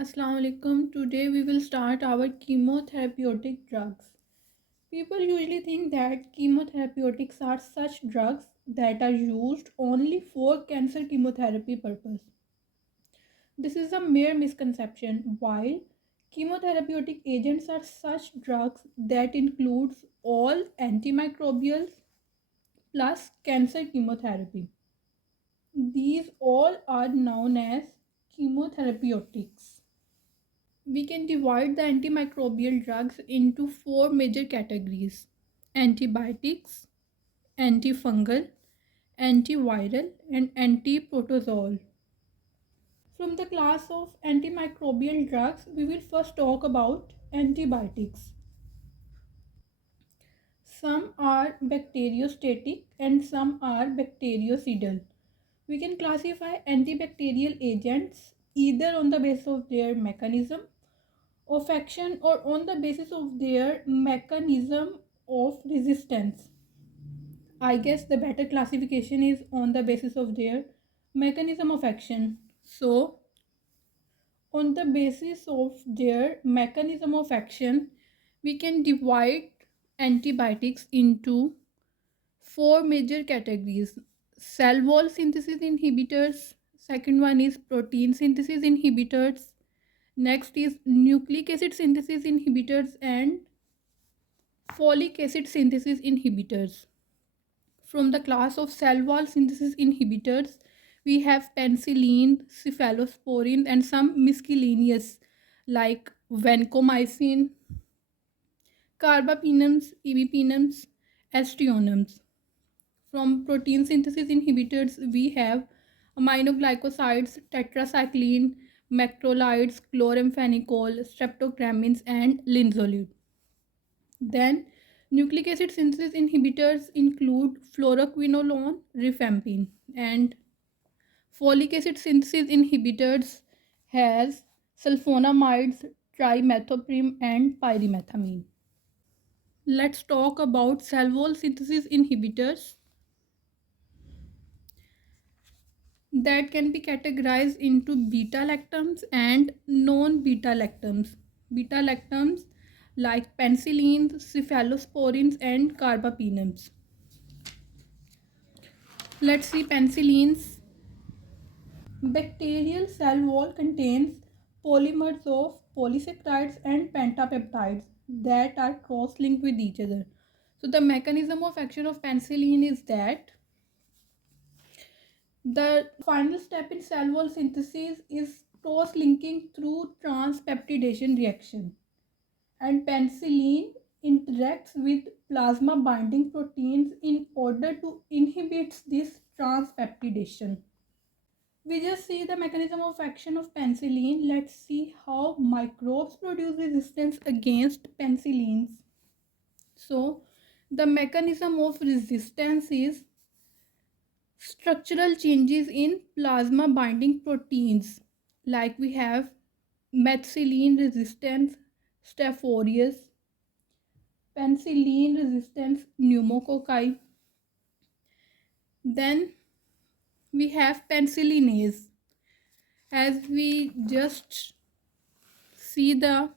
Assalamu alaikum. Today we will start our chemotherapeutic drugs. People usually think that chemotherapeutics are such drugs that are used only for cancer chemotherapy purpose. This is a mere misconception. While chemotherapeutic agents are such drugs that includes all antimicrobials plus cancer chemotherapy. These all are known as chemotherapeutics. We can divide the antimicrobial drugs into four major categories: antibiotics, antifungal, antiviral, and antiprotozoal. From the class of antimicrobial drugs, we will first talk about antibiotics. Some are bacteriostatic and some are bactericidal. We can classify antibacterial agents either on the basis of their mechanism of action or on the basis of their mechanism of resistance. I guess the better classification is on the basis of their mechanism of action. So, on the basis of their mechanism of action, we can divide antibiotics into four major categories: cell wall synthesis inhibitors, second one is protein synthesis inhibitors, next is nucleic acid synthesis inhibitors, and folic acid synthesis inhibitors. From the class of cell wall synthesis inhibitors, we have penicillin, cephalosporin, and some miscellaneous like vancomycin, carbapenems, imipenems, aztreonams. From protein synthesis inhibitors, we have aminoglycosides, tetracycline, macrolides, chloramphenicol, streptogramins, and linezolid. Then, nucleic acid synthesis inhibitors include fluoroquinolone, rifampin, and folic acid synthesis inhibitors has sulfonamides, trimethoprim, and pyrimethamine. Let's talk about cell wall synthesis inhibitors that can be categorized into beta lactams and non-beta lactams. Beta lactams like penicillins, cephalosporins, and carbapenems. Let's see penicillins. Bacterial cell wall contains polymers of polysaccharides and pentapeptides that are cross-linked with each other. So the mechanism of action of penicillin is that the final step in cell wall synthesis is cross-linking through transpeptidation reaction, and penicillin interacts with plasma binding proteins in order to inhibit this transpeptidation. We just see the mechanism of action of penicillin. Let's see how microbes produce resistance against penicillins. So, the mechanism of resistance is structural changes in plasma binding proteins, like we have methicillin resistance Staph aureus, penicillin resistance pneumococci. Then we have penicillinase. As we just see the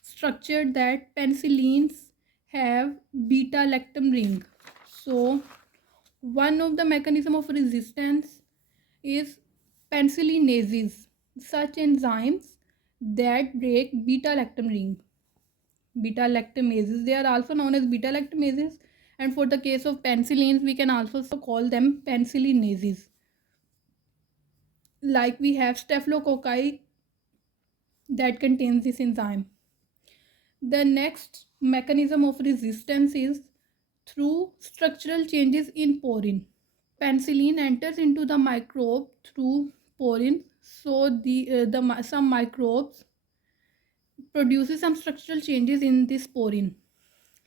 structure that penicillins have beta lactam ring. So one of the mechanism of resistance is penicillinases, such enzymes that break beta lactam ring. Beta lactamases, they are also known as beta lactamases, and for the case of penicillins we can also call them penicillinases. Like we have staphylococci that contains this enzyme. The next mechanism of resistance is through structural changes in porin. Penicillin enters into the microbe through porin, so some microbes produces some structural changes in this porin,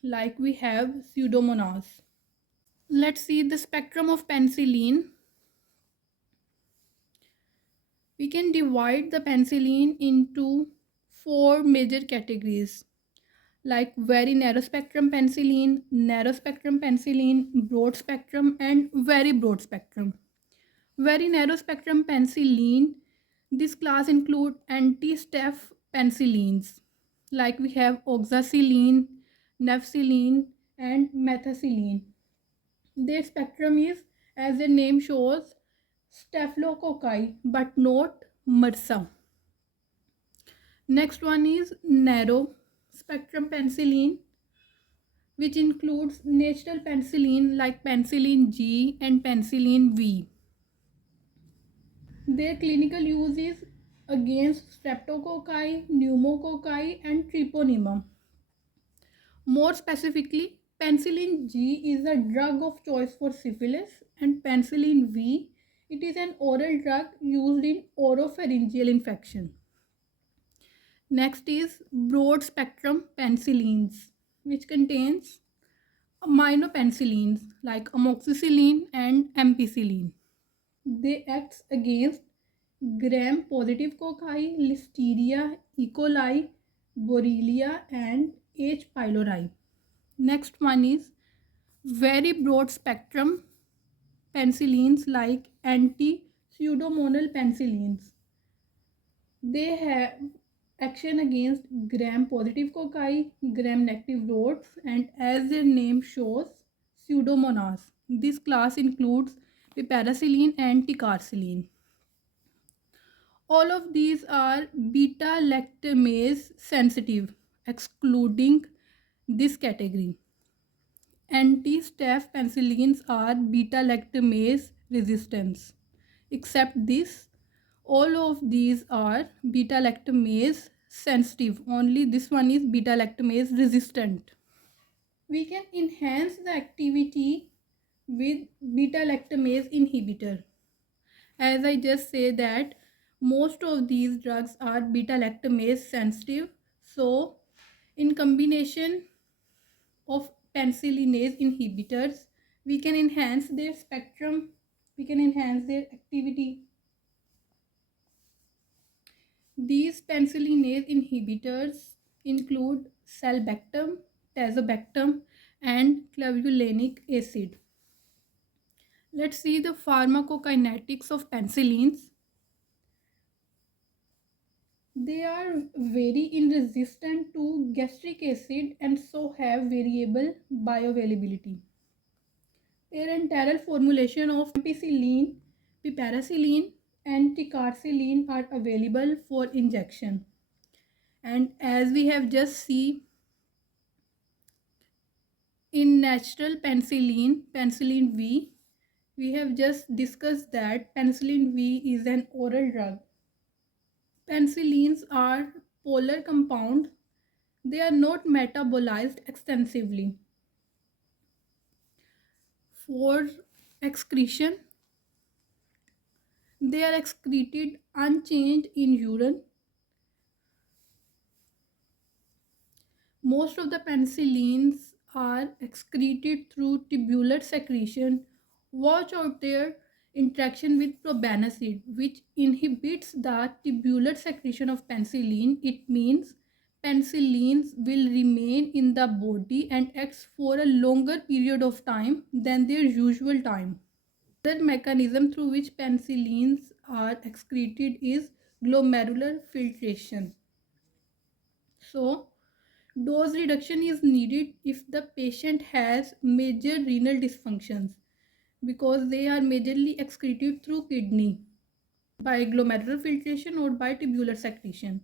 like we have pseudomonas. Let's see the spectrum of penicillin. We can divide the penicillin into four major categories, like very narrow spectrum penicillin, broad spectrum, and very broad spectrum. Very narrow spectrum penicillin This class include anti-staph penicillins, like we have oxacillin, nafcillin, and methicillin. Their spectrum is, as the name shows, staphylococci, but not MRSA. Next one is narrow spectrum penicillin, which includes natural penicillin like penicillin G and penicillin V. Their clinical use is against streptococci, pneumococci, and treponema. More specifically, penicillin G is a drug of choice for syphilis, and penicillin V, it is an oral drug used in oropharyngeal infection. Next is broad spectrum penicillins, which contains aminopenicillins like amoxicillin and ampicillin. They act against gram-positive cocci, Listeria, E. coli, Borrelia, and H. pylori. Next one is very broad spectrum penicillins like anti-pseudomonal penicillins. They have action against gram-positive cocci, gram-negative rods, and as their name shows, pseudomonas. This class includes piperacillin and ticarcillin. All of these are beta-lactamase sensitive, excluding this category. Anti-staph penicillins are beta-lactamase resistance. Except this, all of these are beta-lactamase sensitive. Only this one is beta-lactamase resistant. We can enhance the activity with beta-lactamase inhibitor. As I just said that most of these drugs are beta-lactamase sensitive. So in combination of penicillinase inhibitors, we can enhance their spectrum, we can enhance their activity. These penicillinase inhibitors include sulbactam, tazobactam, and clavulanic acid. Let's see the pharmacokinetics of penicillins. They are very resistant to gastric acid and so have variable bioavailability. Parenteral formulation of ampicillin, piperacillin, and ticarcillin are available for injection. And as we have just seen in natural penicillin, penicillin V, we have just discussed that penicillin V is an oral drug. Penicillins are polar compounds. They are not metabolized extensively. For excretion, they are excreted unchanged in urine. Most of the penicillins are excreted through tubular secretion. Watch out their interaction with probenecid, which inhibits the tubular secretion of penicillin. It means penicillins will remain in the body and acts for a longer period of time than their usual time. The mechanism through which penicillins are excreted is glomerular filtration. So, dose reduction is needed if the patient has major renal dysfunctions because they are majorly excreted through kidney by glomerular filtration or by tubular secretion.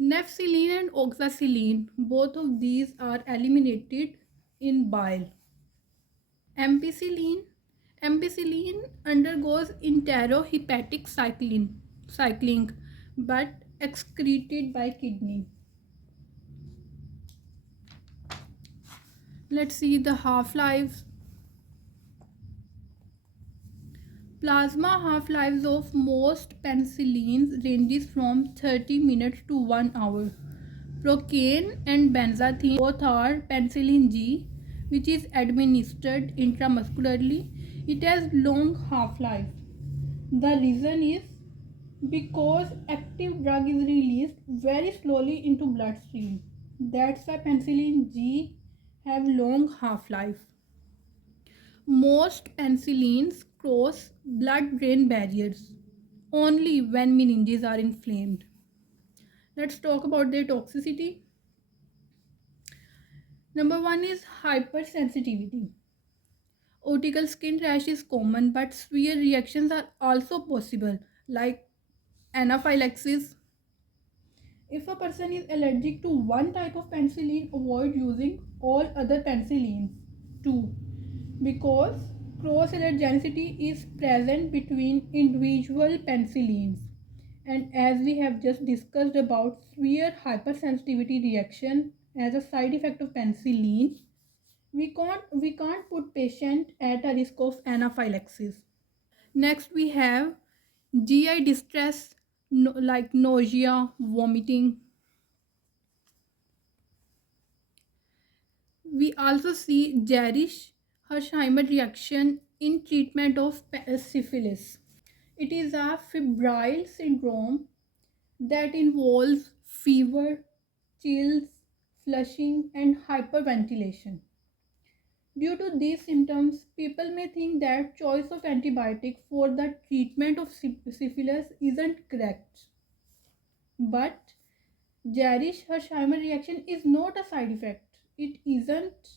Nafcillin and oxacillin, both of these are eliminated in bile. Ampicillin undergoes enterohepatic cycling but excreted by kidney. Let's see the half-lives. Plasma half-lives of most penicillins ranges from 30 minutes to 1 hour. Procaine and benzathine both are penicillin G, which is administered intramuscularly. It has long half-life. The reason is because active drug is released very slowly into bloodstream. That's why penicillin G have long half-life. Most penicillins cross blood brain barriers only when meninges are inflamed. Let's talk about their toxicity. Number one is hypersensitivity. Otical skin rash is common, but severe reactions are also possible, like anaphylaxis. If a person is allergic to one type of penicillin, avoid using all other penicillins too, because cross allergenicity is present between individual penicillins. And as we have just discussed about severe hypersensitivity reaction as a side effect of penicillin, we can't put patient at a risk of anaphylaxis. Next we have GI distress, like nausea, vomiting. We also see Jarisch Hersheimer reaction in treatment of syphilis. It is a febrile syndrome that involves fever, chills, flushing, and hyperventilation. Due to these symptoms, people may think that choice of antibiotic for the treatment of syphilis isn't correct. But Jarisch Hersheimer reaction is not a side effect. It isn't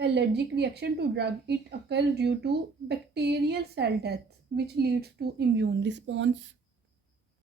allergic reaction to drug. It occurs due to bacterial cell death, which leads to immune response.